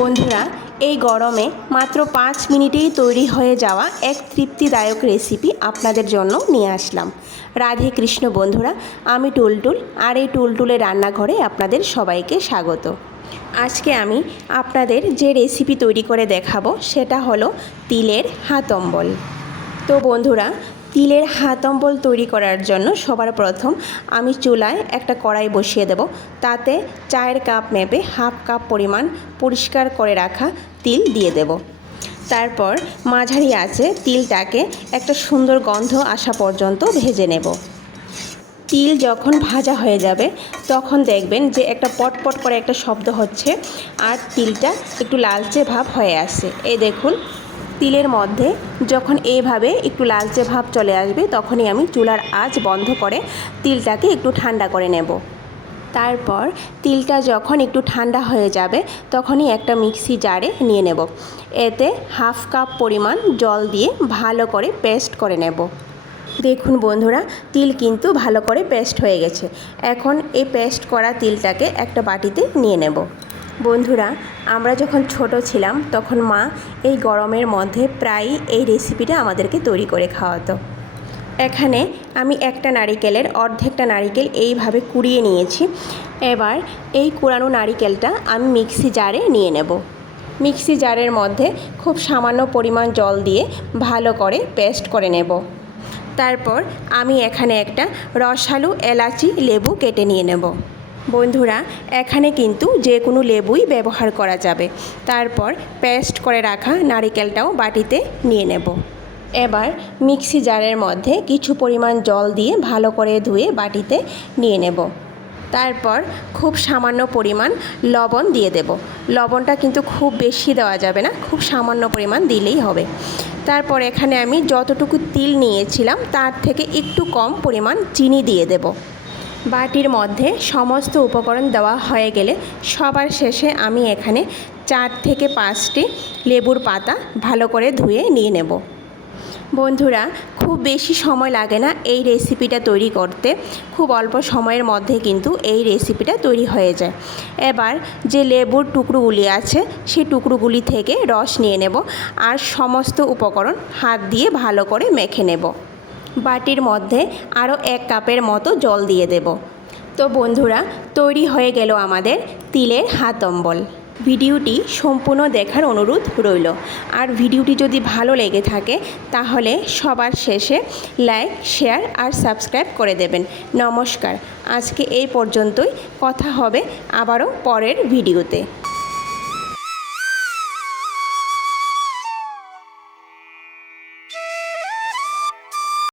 বন্ধুরা, এই গরমে মাত্র ৫ মিনিটেই তৈরি হয়ে যাওয়া এক তৃপ্তিদায়ক রেসিপি আপনাদের জন্য নিয়ে আসলাম। রাধে কৃষ্ণ বন্ধুরা, আমি টুলটুল, আর এই টুলটুলের রান্নাঘরে আপনাদের সবাইকে স্বাগত। আজকে আমি আপনাদের যে রেসিপি তৈরি করে দেখাবো সেটা হলো তিলের হাত অম্বল। তো বন্ধুরা, তিলের হাত অম্বল তৈরি করার জন্য সবার প্রথম আমি চুলায় একটা কড়াই বসিয়ে দেব। তাতে চায়ের কাপ মেপে হাফ কাপ পরিমাণ পরিষ্কার করে রাখা তিল দিয়ে দেব। তারপর মাঝারি আঁচে তিলটাকে একটা সুন্দর গন্ধ আসা পর্যন্ত ভেজে নেব। তিল যখন ভাজা হয়ে যাবে তখন দেখবেন যে একটা পটপট করে একটা শব্দ হচ্ছে আর তিলটা একটু লালচে ভাব হয়ে আসছে। এই দেখুন, তিলের মধ্যে যখন এইভাবে একটু লালচে ভাব চলে আসবে তখনই আমি চুলার আঁচ বন্ধ করে তিলটাকে একটু ঠান্ডা করে নেব। তারপর তিলটা যখন একটু ঠান্ডা হয়ে যাবে তখনই একটা মিক্সি জারে নিয়ে নেব। এতে হাফ কাপ পরিমাণ জল দিয়ে ভালো করে পেস্ট করে নেব। দেখুন বন্ধুরা, তিল কিন্তু ভালো করে পেস্ট হয়ে গেছে। এখন এই পেস্ট করা তিলটাকে একটা বাটিতে নিয়ে নেব। বন্ধুরা, আমরা যখন ছোট ছিলাম তখন মা এই গরমের মধ্যে প্রায়ই এই রেসিপিটা আমাদেরকে তৈরি করে খাওয়াতো। এখানে আমি একটা নারিকেলের অর্ধেকটা নারিকেল এইভাবে কুড়িয়ে নিয়েছি। এবার এই কুড়ানো নারিকেলটা আমি মিক্সি জারে নিয়ে নেব। মিক্সি জারের মধ্যে খুব সামান্য পরিমাণ জল দিয়ে ভালো করে পেস্ট করে নেব। তারপর আমি এখানে একটা রসালো এলাচি লেবু কেটে নিয়ে নেব। বন্ধুরা, এখানে কিন্তু যে কোনো লেবুই ব্যবহার করা যাবে। তারপর পেস্ট করে রাখা নারিকেলটাও বাটিতে নিয়ে নেব। এবার মিক্সি জারের মধ্যে কিছু পরিমাণ জল দিয়ে ভালো করে ধুয়ে বাটিতে নিয়ে নেব। তারপর খুব সামান্য পরিমাণ লবণ দিয়ে দেব। লবণটা কিন্তু খুব বেশি দেওয়া যাবে না, খুব সামান্য পরিমাণ দিলেই হবে। তারপর এখানে আমি যতটুকু তিল নিয়েছিলাম তার থেকে একটু কম পরিমাণ চিনি দিয়ে দেব। বাটির মধ্যে সমস্ত উপকরণ দেওয়া হয়ে গেলে সবার শেষে আমি এখানে 4 থেকে 5টি লেবুর পাতা ভালো করে ধুয়ে নিয়ে নেব। বন্ধুরা, খুব বেশি সময় লাগে না এই রেসিপিটা তৈরি করতে। খুব অল্প সময়ের মধ্যে কিন্তু এই রেসিপিটা তৈরি হয়ে যায়। এবার যে লেবুর টুকরোগুলি আছে সেই টুকরোগুলি থেকে রস নিয়ে নেব আর সমস্ত উপকরণ হাত দিয়ে ভালো করে মেখে নেব। বাটির মধ্যে আরও 1 কাপের মতো জল দিয়ে দেব। তো বন্ধুরা, তৈরি হয়ে গেল আমাদের তিলের হাত অম্বল। ভিডিওটি সম্পূর্ণ দেখার অনুরোধ রইল। আর ভিডিওটি যদি ভালো লেগে থাকে তাহলে সবার শেষে লাইক, শেয়ার আর সাবস্ক্রাইব করে দেবেন। নমস্কার, আজকে এই পর্যন্তই। কথা হবে আবারও পরের ভিডিওতে।